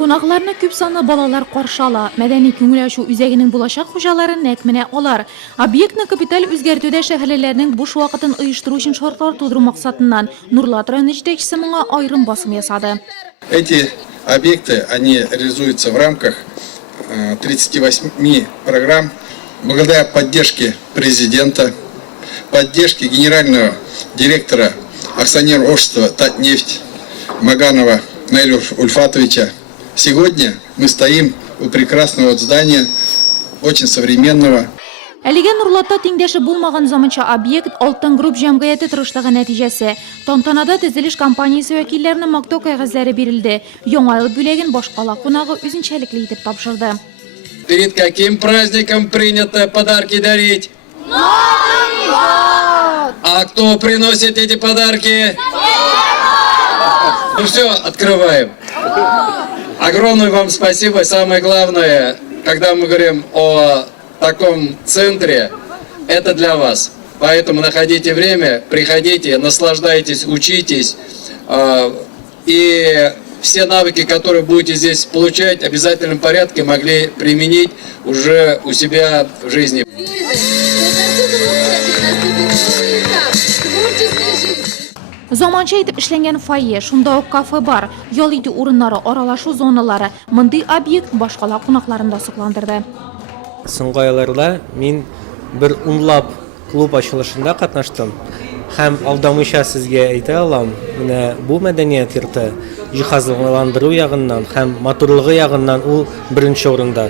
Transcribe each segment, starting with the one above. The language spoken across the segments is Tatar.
Qonaqlarni ko'p sonli bolalar qarshi ала. Madaniy ko'ngillashuv üzəgining bo'lajak xo'jalari naqmini olar. Obyektni kapital o'zgartiruvda shaharlarning bo'sh vaqtini uyushtirish uchun shartlar tug'dirish maqsadidan Nurlat rayoni yetakchisi menga ayrim bosim yasadi. Эти объекты, они реализуются в рамках 38 программ благодаря поддержке президента, поддержке генерального директора акционерного общества «Татнефть» Маганова Наиля Ульфатовича. Сегодня мы стоим у прекрасного здания, очень современного. Әлегә Нурлатта тиңдәше булмаган заманча объект Алтын групп җәмгыяте тырышлыгы нәтиҗәсе. Тантанада төзелеш компаниясе вәкилләренә мактау кәгазьләре бирелде. Яңа ел бүләген башкала кунагы үзенчәлекле итеп тапшырды. Перед каким праздником принято подарки дарить? Новый год! А кто приносит эти подарки? Ну все, открываем. Огромное вам спасибо. Самое главное, когда мы говорим о таком центре, это для вас. Поэтому находите время, приходите, наслаждайтесь, учитесь. И все навыки, которые будете здесь получать, в обязательном порядке могли применить уже у себя в жизни. Zamancha etib ishlangan foye, shunda uq kafe bar, yoliydi o'rinlari, aralashuv zonalari, bunday obyekt boshqalar qo'noqlarini tasdiqlantirdi. Соңгы айларда мин бер унлап клуб ачылышында катнаштым. Һәм алдамыйча сезгә әйтә алам, менә бу мәдәният йорты җиһазландыру ягыннан һәм матурлыгы ягыннан ул беренче урында.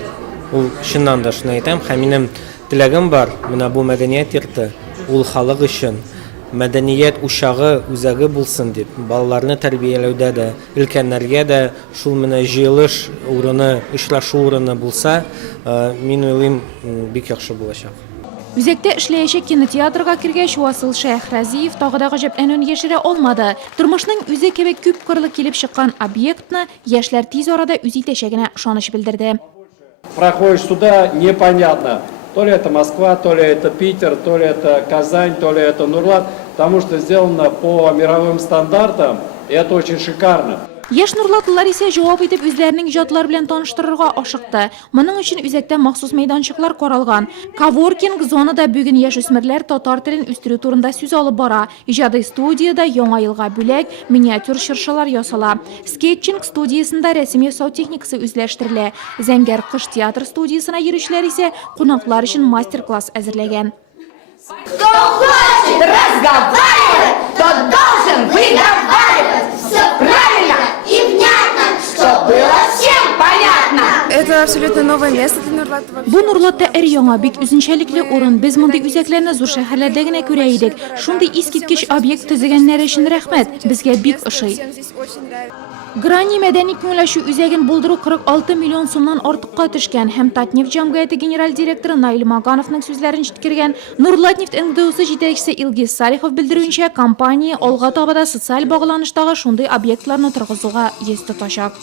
Ул чыннан да шуны әйтәм, һәм минем теләгем бар, менә бу мәдәният йорты ул халык өчен мәдәният учагы, үзәге булсын дип, балаларны тәрбияләүдә дә, өлкәннәргә дә шул менә җыелыш урыны, очрашу урыны булса, мин уйлыйм, бик яхшы булачак. Үзәктә эшләячәк кинотеатрга кергәч, Васил Шәйхразиев тагы да гаҗәпләнүен яшерә алмады. Тормышның үзе кебек күп кырлы килеп чыккан объектны яшьләр тиз арада үз итәчәгенә ышаныч белдерде. Проходишь туда, непонятно. То ли это Москва, то ли это Питер, то ли это Казань, то ли это Нурлат, потому что сделано по мировым стандартам, и это очень шикарно. Яшь Нурлатлылар исә җавап итеп үзләренең иҗатлары белән таныштырырга ашыкты. Моның өчен үзәктә махсус мәйданчыклар каралган. Коворкинг зонада бүген яшүсмерләр татар телен үстерү турында сүз алып бара. Иҗади студияда яңа елга бүләк миниатюр чыршылар ясала. Скетчинг студиясында рәсем ясау техникасы үзләштерелә. Зәңгәр кыш театр студиясына йөрүчеләр исә кунаклар өчен мастер-класс әзерләгән. Кто хочет разговаривать, тот должен выговаривать. Все правильно и внятно, чтобы было всем понятно. Это абсолютно новое место для Нурлата. Бу Нурлатта өр-яңа бик үзенчәлекле урын. Без мондый үзәкләрне зур шәһәрләрдә генә күрә идек. Шундый искиткеч объект төзегәннәр өчен рәхмәт. Безгә бик ошый. Грани мәдәни күңелләшү үзәген булдыру 46 миллион сумнан артыкка төшкән һәм Татнефть җәмгыяте генераль директоры Наил Магановның сүзләрен җиткергән Нурлатнефть НГДУсы җитәкчесе Илгиз Салихов белдерүенчә, компания алга таба да социаль багланыштагы шундый объектларны торгызуга йөз тотачак.